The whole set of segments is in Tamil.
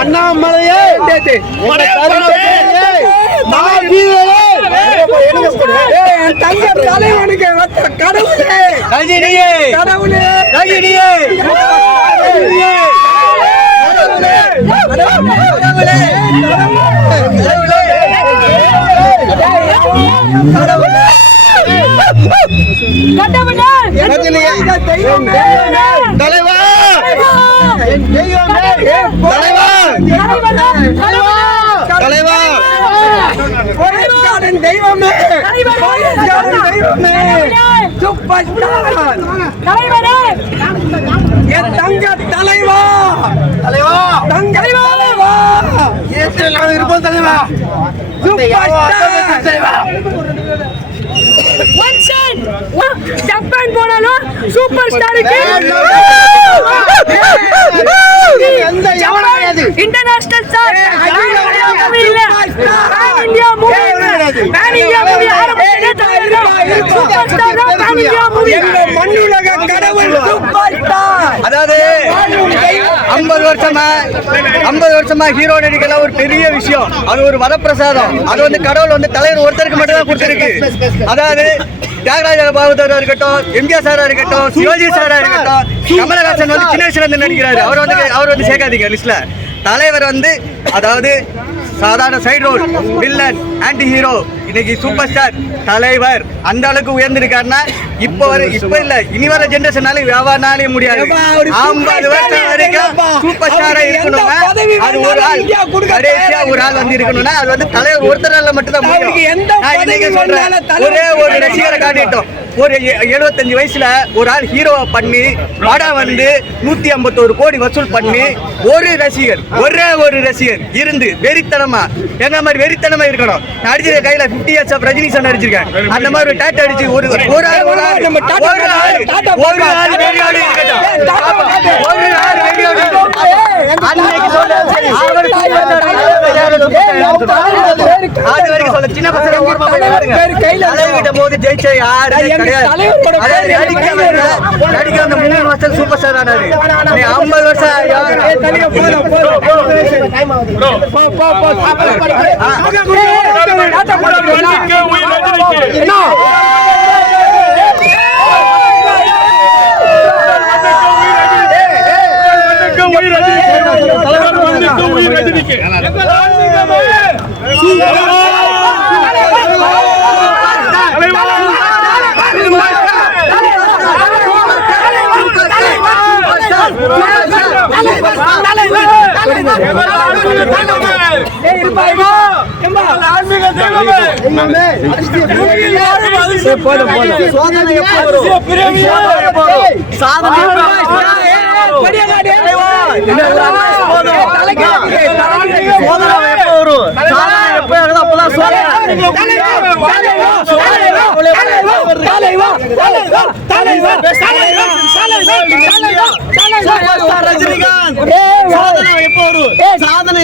அண்ணாமலையே தங்க தலைவனுக்கு கடவுளே ரஜினியே கடவுளே ரஜினியே தலைவா தலைவா தெய்வமே சூப்பர் ஸ்டார் என் தங்க தலைவா தலைவா தங்க தலைவா இருப்போம் தலைவா சூப்பர் ஸ்டார் தலைவா ஜப்பான் போனாலும் சூப்பர் ஸ்டாருக்கு இன்டர்நேஷனல் ஸ்டார் இந்தியா மூவி மண்ணுலக கடவுள் சூப்பர் ஸ்டார். அதாவது 50 வருஷமா ஹீரோ நடிக்கல ஒரு பெரிய விஷயம். அது ஒரு வரப்பிரசாதம். அது வந்து கடவுள் வந்து தலைவர் ஒருத்தருக்கு மட்டும் தான் கொடுத்திருக்கு. அதாவது தியாகராஜ பாகவதரா இருக்கட்டும், எம்ஜிஆர் சாரா இருக்கட்டும், சிவாஜி சாரா இருக்கட்டும், கமலஹாசன் வந்து சின்ன வயசுல இருந்து நடிக்கிறாரு. அவர் வந்து சேர்க்காதீங்க லிஸ்ட்ல. தலைவர் வந்து அதாவது சாதாரண side role villain anti hero இன்னைக்கு சூப்பர் ஸ்டார் தலைவர் அந்த அளவுக்கு உயர்ந்திருக்காருன்னா இப்ப இல்ல இனி வர ஜெனரேஷனால வியாபாரனாலே முடியாது. 50 வருஷம் வரைக்கும் சூப்பர் ஸ்டாரா இருக்கணும்னா அது ஒரு ஆள் கடைசியா ஒரு ஆள் வந்து இருக்கணும்னா அது வந்து தலைவர் ஒருத்தரால மட்டும் தான் முடியும். நான் இன்னைக்கு சொல்றேன், ஒரே ஒரு ரசிகரை காட்டிட்டோம். ஒரு 75 வயசுல ஒரு ஆள் ஹீரோவை பண்ணி படம் வந்து 151 கோடி வசூல் பண்ணி ஒரே ஒரு ரசிகர் இருந்து வெறித்தனமா என்ன மாதிரி வெறித்தனமா இருக்கணும். நான் அடிச்ச கையில 50 years ஆஃப் ரஜினி சார் அடிச்சிருக்கேன். அந்த மாதிரி ஒரு டாட்டா அடிச்சு ஒரு ஆள் சின்ன பசங்க போது ஜெயிச்ச யாரு நடிக்க 3 வருஷம் சூப்பர் ஸ்டார் ஆனாரு. 50 வருஷம் சாதனை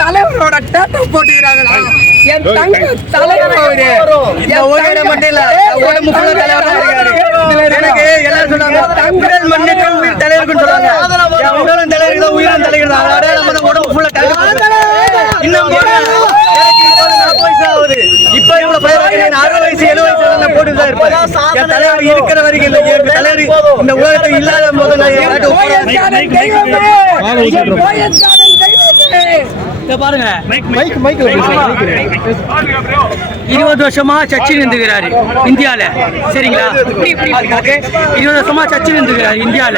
தலைவரோட டேட்டோ போட்டுக்கிறாங்களா? என் தங்க தலைவர் மட்டும் இல்ல உடம்பு எனக்கு எல்லாரும் சொன்னாங்க தமிழ் மண்ணுக்கு உயிர் தலைவர்னு சொல்றாங்க. உடலும் தலைவர் தான் உயிரும் தலைவர் தான். உடம்பு ஃபுல்லா இன்னும் 40 வயசு ஆகுது. இப்ப இவ்வளவு 60 வயசு 70 வயசு போட்டுதான் இருப்பாரு. தலைவர் இருக்கிற வரைக்கும் இல்ல. தலைவர் இந்த உலகத்தில் இல்லாத போது 20 வருஷமா சச்சின் இருந்துக்கிறாரு இந்தியால. சரிங்களா? 20 வருஷமா சச்சின் இருந்துக்கிறாரு இந்தியால.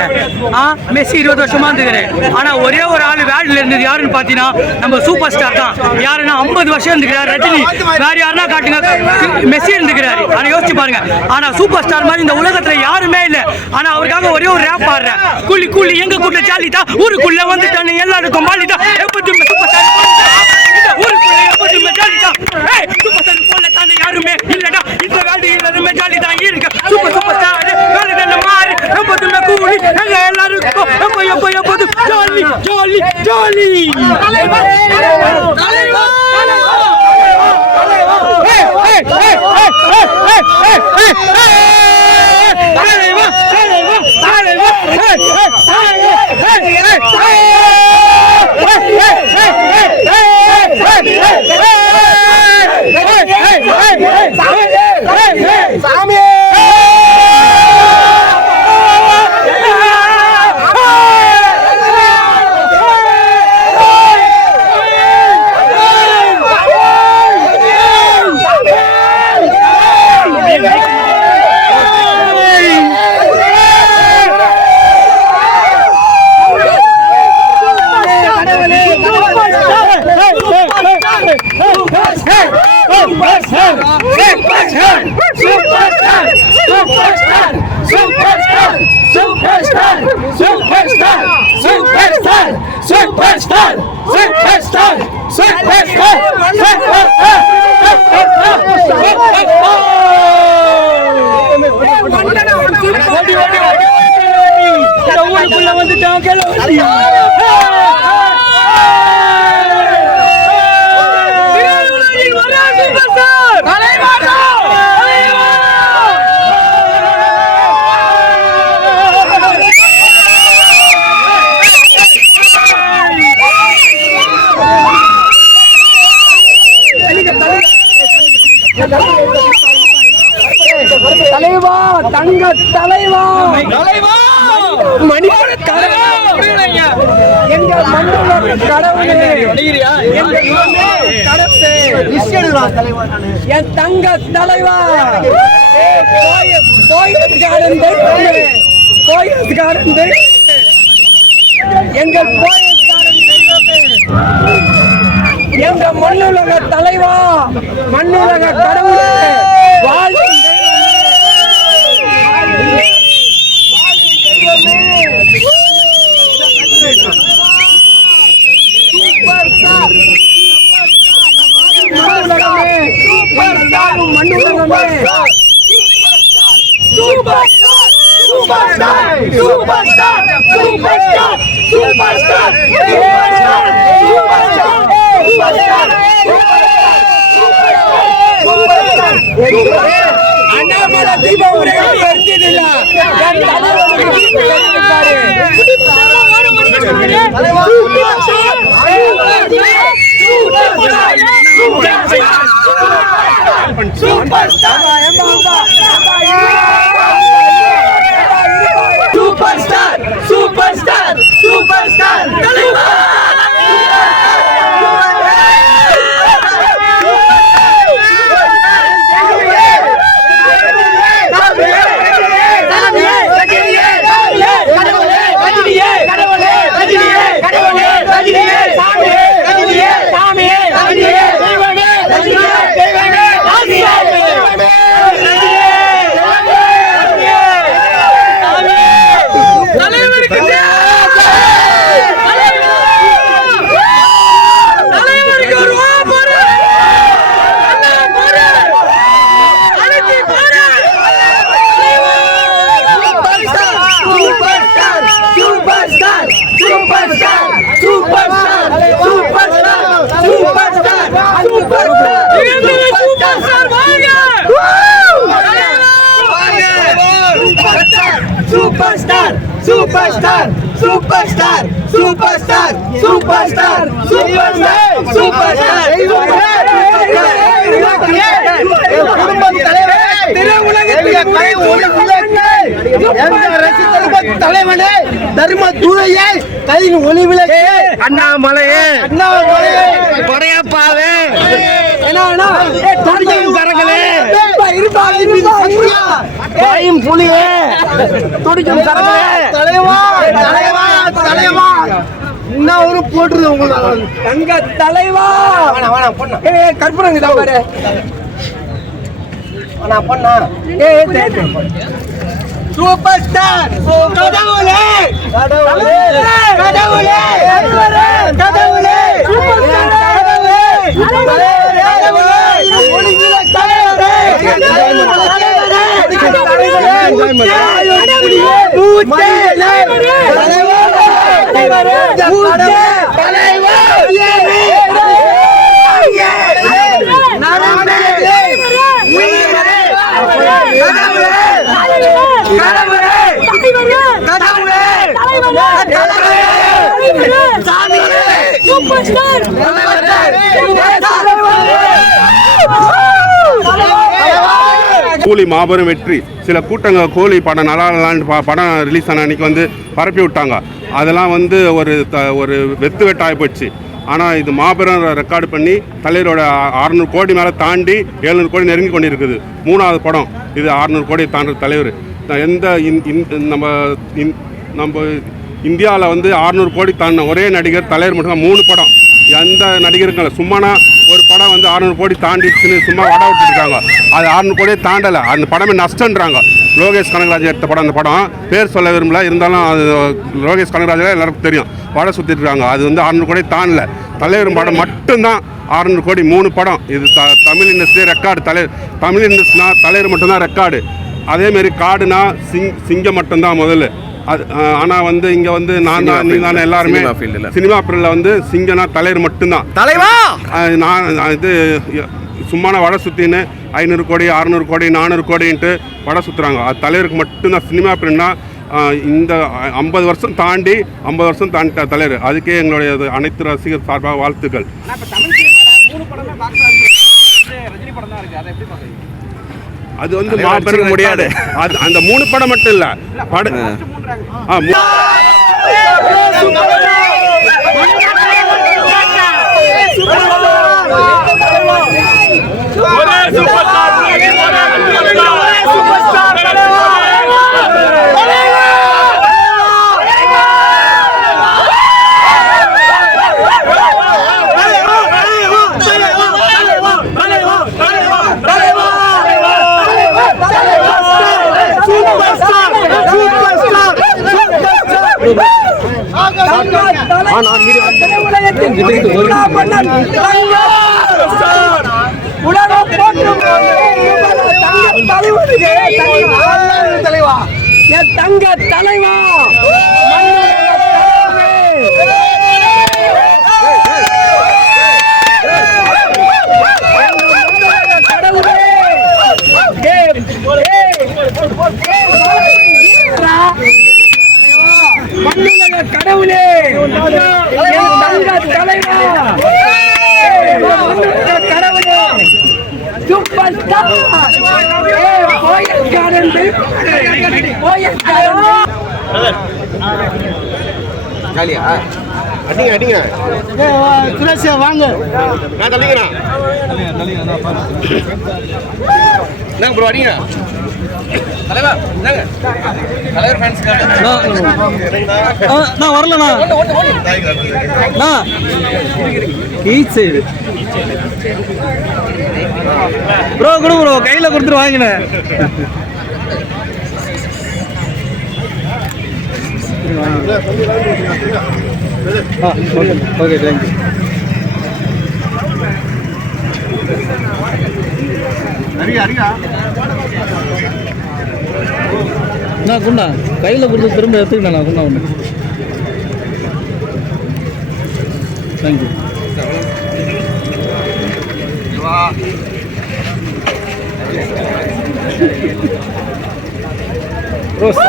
மெஸ்ஸி 20 வருஷமா இருந்துக்கிறாரு. ஆனா ஒரே ஒரு ஆள் வேர்ல்ட்ல இருந்தது யாருன்னு பாத்தீங்கன்னா நம்ம சூப்பர் ஸ்டார் தான். யாருன்னா 50 வருஷம் இருந்துக்கிறாரு ரஜினி. வேற யாருன்னா காட்டுங்க, மெஸ்ஸி இருந்துக்கிறாரு. ஆனா யோசிச்சு பாருங்க. ஆனா சூப்பர் ஸ்டார் மாதிரி இந்த உலகத்துல யாருமே இல்ல. ஆனா அவருக்காக ஒரே ஒரு ரேப் பாடுறேன். கூலி கூலி எங்க கூட்ட ஜாலிதா ஊருக்குள்ள வந்துட்டானு எல்லாருக்கும் மாலிதா எப்போதுமே சூப்பர் ஸ்டார் ஊருக்குள்ள எப்போதுமே ஜாலிதா சூப்பர் ஸ்டார் போல தானே யாருமே இல்லடா. இந்த வேல்டு எல்லாருமே ஜாலிதான் இருக்கு. சூப்பர் ஸ்டார் வேலை மாறி எப்போதுமே கூலி எங்க எல்லாருக்கும் எப்போது ஜாலி ஜாலி ஜாலி. தலைவா, தங்க தலைவா, மணியோட எங்க மண்டல கடவுளே, என் தங்க தலைவா, எங்கள் எங்க மண்ணுலக தலைவா, மண்ணுலக கடவுளே, வாழும் அண்ணாமலை தீபம் எடுத்ததில்ல. Superstar, superstar, superstar, superstar, superstar, superstar, superstar. தலைவனே தர்ம துறையே கையின் ஒளி விளக்கே அண்ணாமலையே அண்ணாமலையே படையப்பாவே பாயும் புலியே துடிக்கும் தரங்களே தலைவா தலைவா தலைவா என்ன ஒரு போட்டுது உங்களுக்கு தங்க தலைவா கற்பூரங்க தான் பாரு பண்ணா சூப்பர் ஸ்டார் கடவுளே கடவுளே கடவுளே கடவுளே சூப்பர் ஸ்டார் கடவுளே கடவுளே ஒளிவில தலைவரே மூச்சேலே கூலி மாபெரும் வெற்றி. சில கூட்டங்கள் கூலி படம் நல்லா படம் ரிலீஸ் ஆன அன்றைக்கி வந்து பரப்பி விட்டாங்க. அதெல்லாம் வந்து ஒரு வெட்டாகி போச்சு. ஆனால் இது மாபெரும் ரெக்கார்டு பண்ணி தலைவரோட 600 கோடி மேலே தாண்டி 700 கோடி நெருங்கி கொண்டு இருக்குது. 3வது படம் இது 600 கோடி தாண்டுற தலைவர். நம்ம இந்தியாவில் வந்து 600 கோடி தாண்டின ஒரே நடிகர் தலைவர் மட்டும்தான். 3 படம் எந்த நடிகருக்கும் சும்மானா ஒரு படம் வந்து 600 கோடி தாண்டிடுச்சுன்னு சும்மா வட விட்டுருக்காங்க. அது 600 கோடியே தாண்டலை. அந்த படமே நஷ்டன்றாங்க. லோகேஷ் கனகராஜ் எடுத்த படம். அந்த படம் பேர் சொல்ல விரும்பல, இருந்தாலும் அது லோகேஷ் கனகராஜ் எல்லாருக்கும் தெரியும். படம் சுற்றிட்டு இருக்காங்க. அது வந்து 600 கோடி தாண்டல. தலைவர் படம் மட்டும்தான் 600 கோடி. 3 படம். இது தமிழ் இண்டஸ்ட்ரி ரெக்கார்டு. தமிழ் இண்டஸ்ட்ரினா தலைவர் மட்டும்தான் ரெக்கார்டு. அதேமாரி காடுனா சிங்கம் மட்டும்தான் முதல்ல. அது ஆனால் வந்து இங்கே வந்து நான் தான் நீ தானே எல்லாருமே சினிமா ஃபீல்டில் வந்து சிங்கனா தலைவர் மட்டும்தான் தலைவா. நான் இது சும்மான வடை சுற்றின்னு 500 கோடி 600 கோடி 400 கோடின்ட்டு வடை சுற்றுறாங்க. அது தலைவருக்கு மட்டும்தான். சினிமா ஃபீல்டுனா இந்த 50 வருஷம் தாண்டி 50 வருஷம் தாண்டிட்ட தலைவர். அதுக்கே எங்களுடைய அனைத்து ரசிகர் சார்பாக வாழ்த்துக்கள். அது வந்து மாபெரும் முடியாது. அது அந்த 3 படம் மட்டும் இல்லை படம் தங்க தலைவா கடவுளே கடவுளே சூப்பர் ஸ்டார் அடிங்க சுரேஷ் வாங்க நான் தள்ளிக்கிறேன். ப்ரோ அடிங்க தலைவா. தலைவர் ஃபேன்ஸ் நான் வரலண்ணா. ப்ரோ கொடு ப்ரோ கையில் கொடுத்துட்டு வாங்கினேன். Okay thank you. நான் குண்ணா கையில் கொடுத்து திரும்ப எடுத்துக்கிட்டேன். நான் குண்ணா ஒன்று. தேங்க்யூ. ரோஸ்